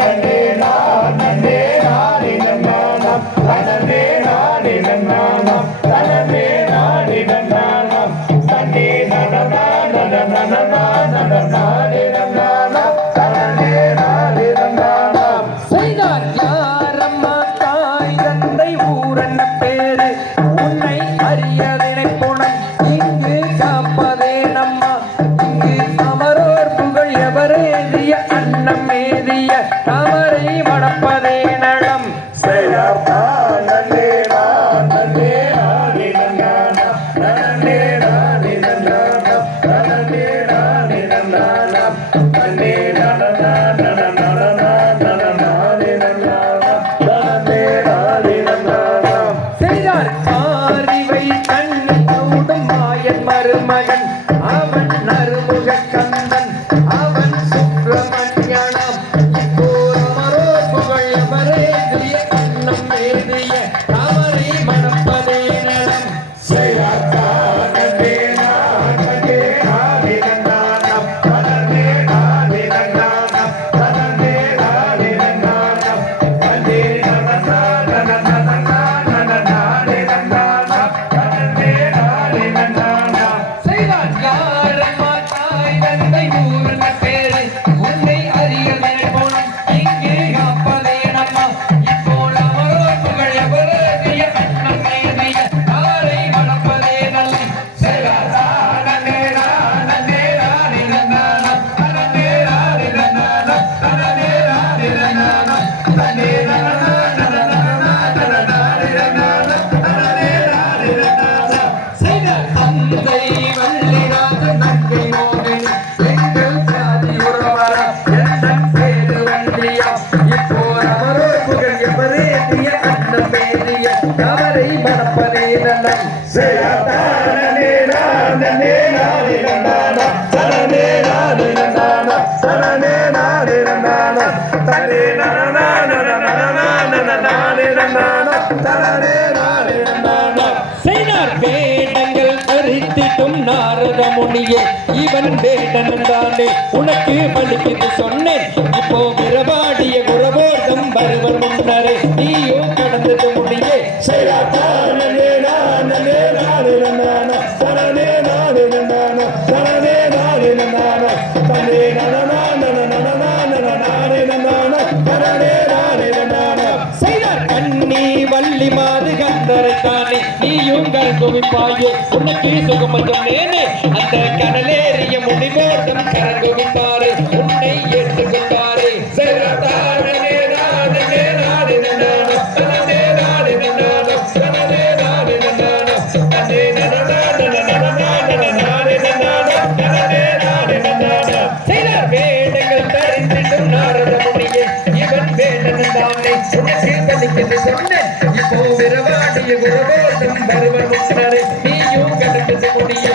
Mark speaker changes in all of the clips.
Speaker 1: Thank you. i Danny.
Speaker 2: செய்தார் வேடங்கள் அரித்திட்டும் நாரத முனியே. இவன் வேடன் தானே உனக்கு பலிக்குது சொன்னேன். இப்போ விரபாடிய குரபோதம் வருவர் முன்னரே. செய்தார். கண்ணி வள்ளி மாது கந்தரை தானே நீயுங்கள் குவிப்பாயே உனக்கு சுகமதம் நேனே அந்த கடலேறிய முடிவோட்டம் கரங்குவித்தாரே
Speaker 1: കളിക്കുന്ന പൊന്നൻ ഇപ്പോൾ വിരവാടിയ ഗുരുബോധം പർവ്വമുട്ടറെ നീ
Speaker 2: യോഗ കണ്ടിട്ട് മുടിയെ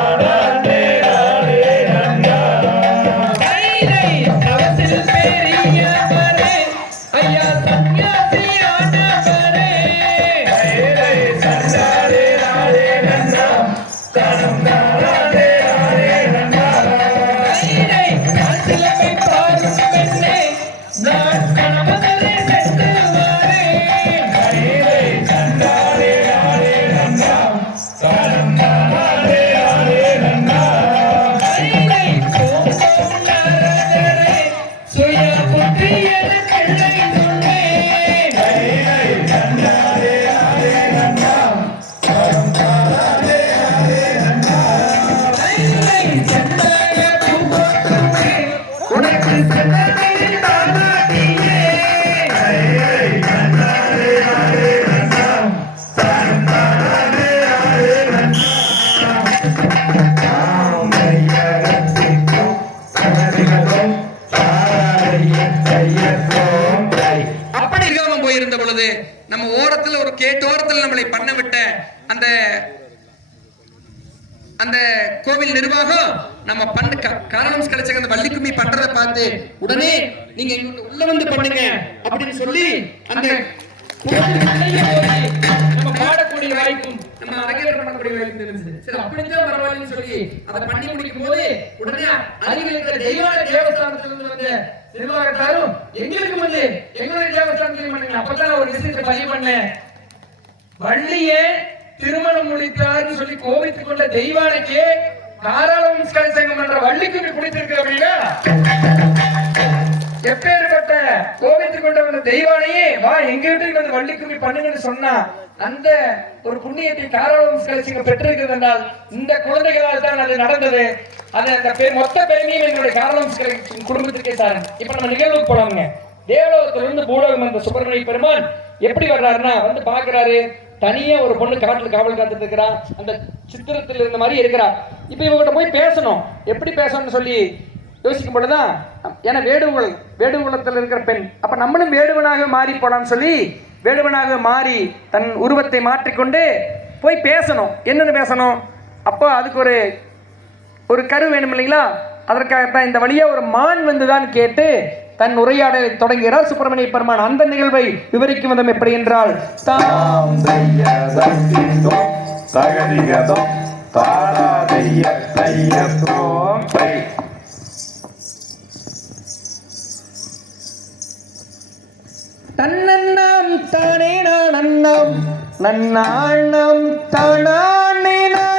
Speaker 2: அந்த
Speaker 3: கோவில் நிர்வாகம் நம்ம பண்ண காரணம் கிடைச்ச அந்த வள்ளிக்கும்மி பண்றதை பார்த்து உடனே நீங்க உள்ள வந்து பண்ணுங்க அப்படின்னு சொல்லி அந்த
Speaker 2: நம்ம பாடக்கூடிய வாய்ப்பும்
Speaker 3: நம்ம அரங்கேற்றம் பண்ணக்கூடிய வாய்ப்பு இருந்துச்சு. சரி அப்படித்தான் பரவாயில்லைன்னு சொல்லி அதை பண்ணி முடிக்கும் போது உடனே
Speaker 2: அருகில் இருக்கிற தெய்வான தேவஸ்தானத்திலிருந்து வந்த நிர்வாகத்தாரும் எங்களுக்கு வந்து எங்களுடைய தேவஸ்தானத்திலையும் பண்ணுங்க. அப்பதான் ஒரு விஷயத்தை பதிவு பண்ணேன். வள்ளியே திருமணம் முடித்தார்னு சொல்லி கோபித்துக் கொண்ட தெய்வானைக்கே தாராள சங்கம் என்ற வள்ளிக்கு குடித்திருக்கு அப்படின்னா எப்பேற்பட்ட கோபித்துக் கொண்ட தெய்வானையே வா எங்க வீட்டுக்கு வந்து வள்ளிக்கும்மி பண்ணுங்கன்னு சொன்னா அந்த ஒரு புண்ணியத்தை தாராளம் கழிச்சுங்க பெற்றிருக்கிறது என்றால் இந்த குழந்தைகளால் தான் அது நடந்தது. அது அந்த மொத்த பெருமையும் எங்களுடைய காரணம் குடும்பத்திற்கே சார் இப்ப நம்ம நிகழ்வுக்கு போலாமுங்க. தேவலோகத்திலிருந்து பூலோகம் என்ற சுப்பிரமணிய பெருமான் எப்படி வர்றாருன்னா வந்து பாக்குறாரு தனியா ஒரு பொண்ணு காட்டில் காவல் காத்துட்டு இருக்கிறா அந்த சித்திரத்தில் இருந்த மாதிரி இருக்கிறா. இப்போ இவங்ககிட்ட போய் பேசணும். எப்படி பேசணும்னு சொல்லி யோசிக்கும் பொழுதுதான் ஏன்னா வேடுகுல வேடுகுலத்தில் இருக்கிற பெண். அப்போ நம்மளும் வேடுவனாக மாறி போலான்னு சொல்லி வேடுவனாக மாறி தன் உருவத்தை மாற்றிக்கொண்டு போய் பேசணும். என்னென்னு பேசணும்? அப்போ அதுக்கு ஒரு ஒரு கரு வேணும் இல்லைங்களா அதற்காகத்தான் இந்த வழியாக ஒரு மான் வந்துதான் கேட்டு தன் உரையாடலை தொடங்குகிறார் சுப்பிரமணிய பெருமான். அந்த நிகழ்வை விவரிக்கும் விதம் எப்படி என்றால் தாம்
Speaker 3: தன்னண்ணாம் தானே நான் அண்ணாம் நன்னாண்ணம் தானா?